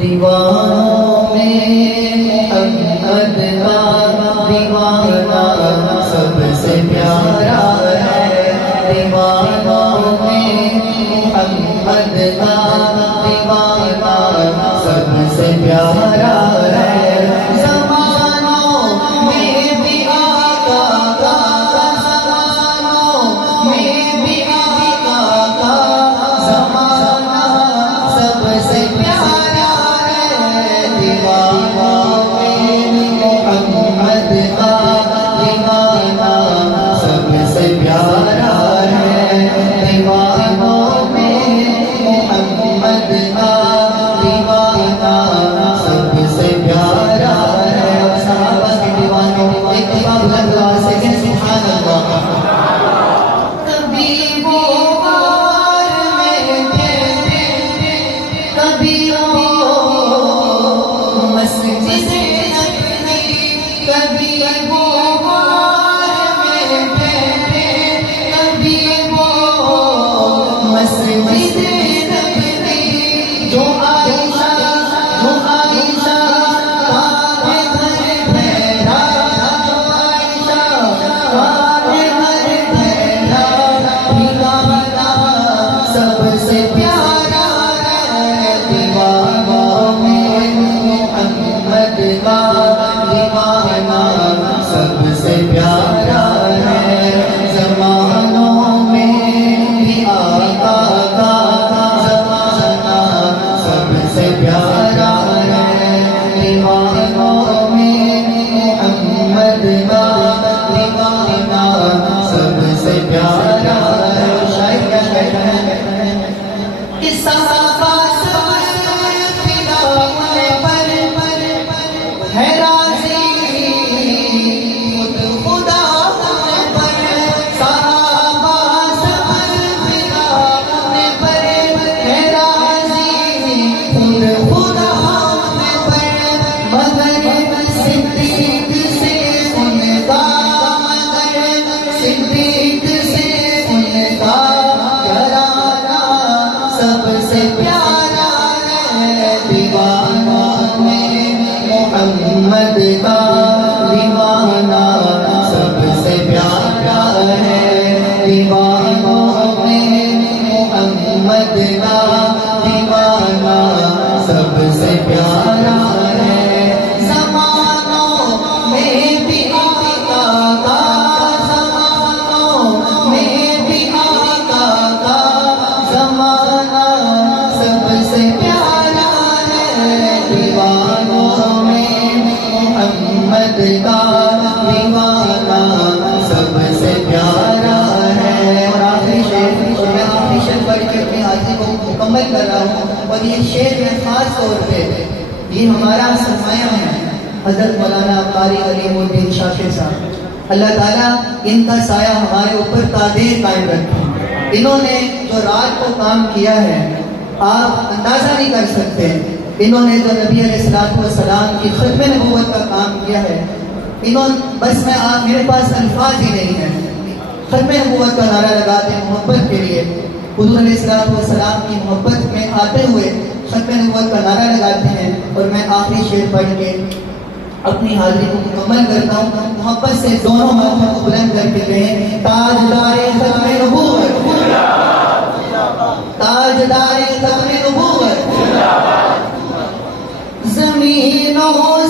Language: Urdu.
دیوانوں میں محمد کا دیوانہ سب سے پیارا ہے، دیوانوں میں محمد کا دیوانہ سب سے پیارا ہے، زمانوں میں بھی آقا کا، زمانوں میں بھی آقا کا زمانہ سب سے پیارا سب سے پیارا ہے دیوانہ محمد کا دیوانہ سب سے پیارا ہے دیوانوں میں محمد کا دیوانہ سب سے پیارا ہے زمانوں میں بھی آقا کا زمانوں میں بھی آقا کا زمانہ سب سے پیارا ہے دیوانوں میں محمد کا دیوانہ سب سے پیارا ہے اور آخری شعر میں آخری شعر پڑھ کے اپنی حاضری کو مکمل کر رہا ہوں اور یہ شعر میں خاص طور پہ یہ ہمارا سرمایہ ہے حضرت مولانا قاری علیم الدین شاکر صاحب اللہ تعالیٰ ان کا سایہ ہمارے اوپر تادیر قائم رکھے انہوں نے جو رات کو کام کیا ہے آپ اندازہ نہیں کر سکتے انہوں نے جو نبی علیہ السلام کی ختم نبوت کا کام کیا ہے بس میرے پاس الفاظ ہی نہیں ہیں ختم نبوت کا نعرہ لگاتے ہیں محبت کے لیے حضور علیہ السلام کی محبت میں آتے ہوئے ختم نبوت کا نعرہ لگاتے ہیں اور میں آخری شعر پڑھ کے اپنی حاضری کو مکمل کرتا ہوں محبت سے دونوں ہاتھوں کو بلند کر کے کہیں تاجدار ختم نبوت تاجدار ختم نبوت زمینوں